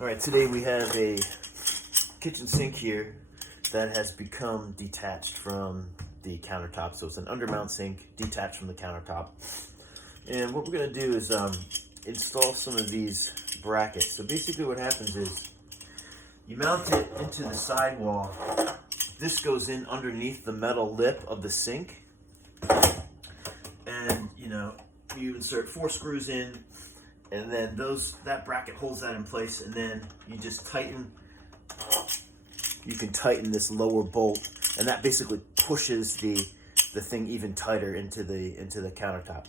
All right, today we have a kitchen sink here that has become detached from the countertop. So it's an undermount sink detached from the countertop. And what we're gonna do is install some of these brackets. So basically what happens is you mount it into the sidewall. This goes in underneath the metal lip of the sink. And you insert 4 screws in, and then that bracket holds that in place, and then you just tighten. You can tighten this lower bolt, and that basically pushes the thing even tighter into the countertop.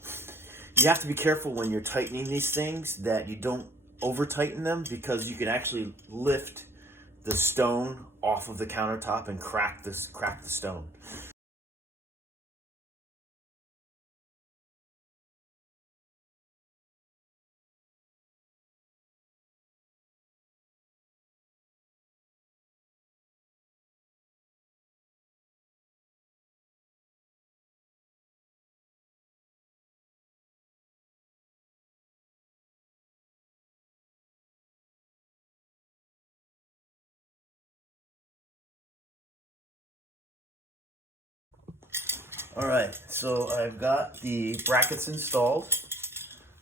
You have to be careful when you're tightening these things that you don't over tighten them, because you can actually lift the stone off of the countertop and crack the stone. All right, so I've got the brackets installed.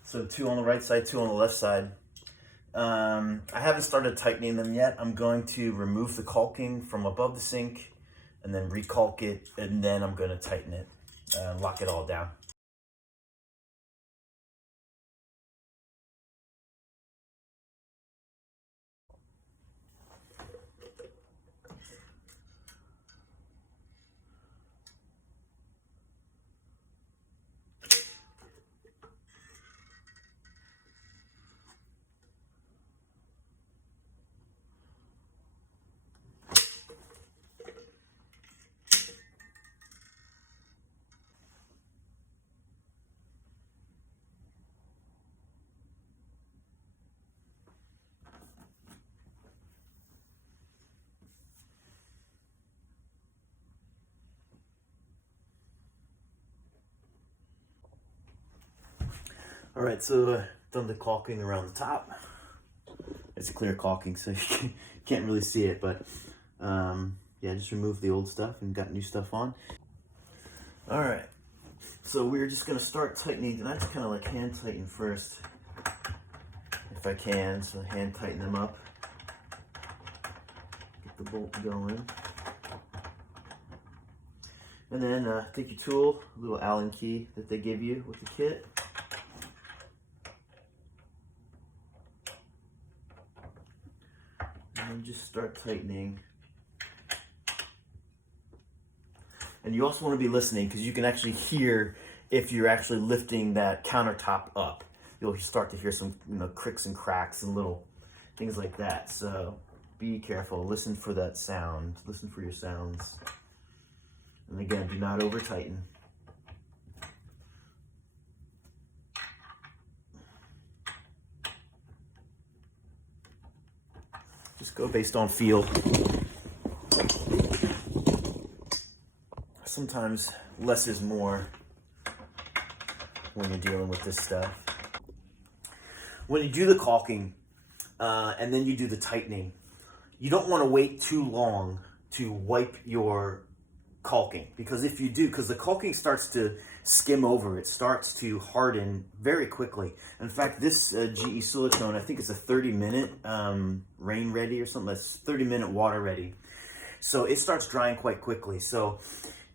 So 2 on the right side, 2 on the left side. I haven't started tightening them yet. I'm going to remove the caulking from above the sink and then re-caulk it, and then I'm going to tighten it, lock it all down. All right, so done the caulking around the top. It's clear caulking, so you can't really see it, but yeah, just removed the old stuff and got new stuff on. All right, so we're just gonna start tightening, and I just kind of like hand tighten first, if I can. So hand tighten them up, get the bolt going. And then take your tool, a little Allen key that they give you with the kit. And just start tightening. And you also want to be listening, because you can actually hear if you're actually lifting that countertop up. You'll start to hear some cricks and cracks and little things like that. So be careful. Listen for that sound. Listen for your sounds. And again, do not over tighten. Just go based on feel. Sometimes less is more when you're dealing with this stuff. When you do the caulking and then you do the tightening, you don't want to wait too long to wipe your caulking, because if you do, because the caulking starts to skim over, it starts to harden very quickly. In fact, this GE silicone, I think it's a 30-minute rain ready or something. That's 30-minute water ready. So it starts drying quite quickly. So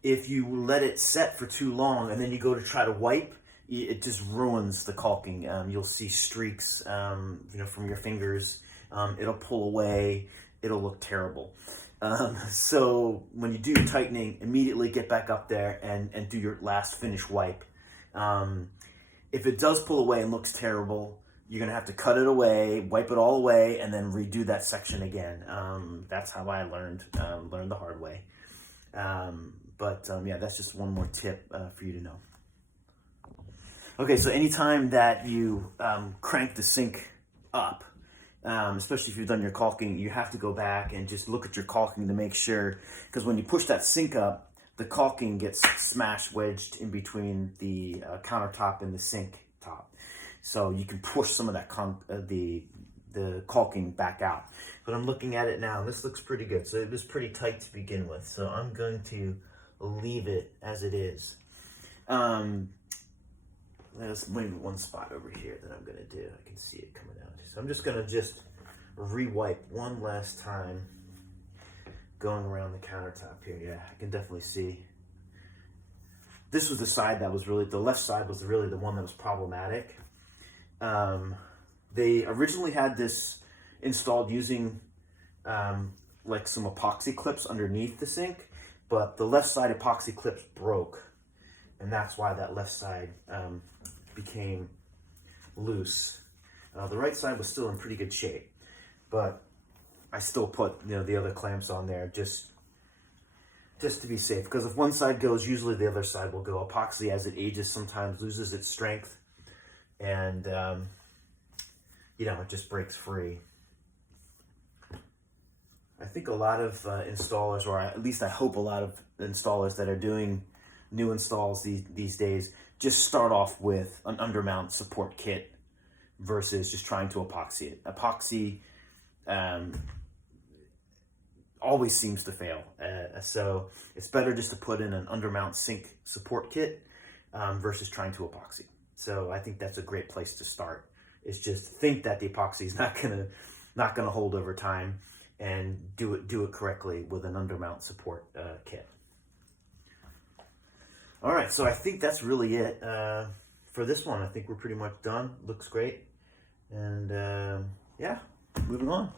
if you let it set for too long and then you go to try to wipe, it just ruins the caulking. You'll see streaks, from your fingers. It'll pull away. It'll look terrible. So when you do your tightening, immediately get back up there and do your last finish wipe. If it does pull away and looks terrible, you're gonna have to cut it away, wipe it all away, and then redo that section again. That's how I learned the hard way. Yeah, that's just one more tip for you to know. Okay, so anytime that you crank the sink up, especially if you've done your caulking, you have to go back and just look at your caulking to make sure, because when you push that sink up, the caulking gets smashed, wedged in between the countertop and the sink top. So you can push some of that the caulking back out. But I'm looking at it now. This looks pretty good. So it was pretty tight to begin with. So I'm going to leave it as it is. There's maybe one spot over here that I'm going to do. I can see it coming out. So I'm just going to re-wipe one last time going around the countertop here. Yeah, I can definitely see. This was the side that was really, the left side was really the one that was problematic. They originally had this installed using like some epoxy clips underneath the sink, but the left side epoxy clips broke, and that's why that left side became loose. The right side was still in pretty good shape, but I still put the other clamps on there just to be safe, because if one side goes, usually the other side will go. Epoxy, as it ages, sometimes loses its strength, and it just breaks free. I think a lot of installers, or at least I hope a lot of installers that are doing new installs these days, just start off with an undermount support kit versus just trying to epoxy it. Epoxy always seems to fail. So it's better just to put in an undermount sink support kit versus trying to epoxy. So I think that's a great place to start. Is just think that the epoxy is not gonna hold over time, and do it correctly with an undermount support kit. All right, so I think that's really it for this one. I think we're pretty much done. Looks great, and yeah, moving on.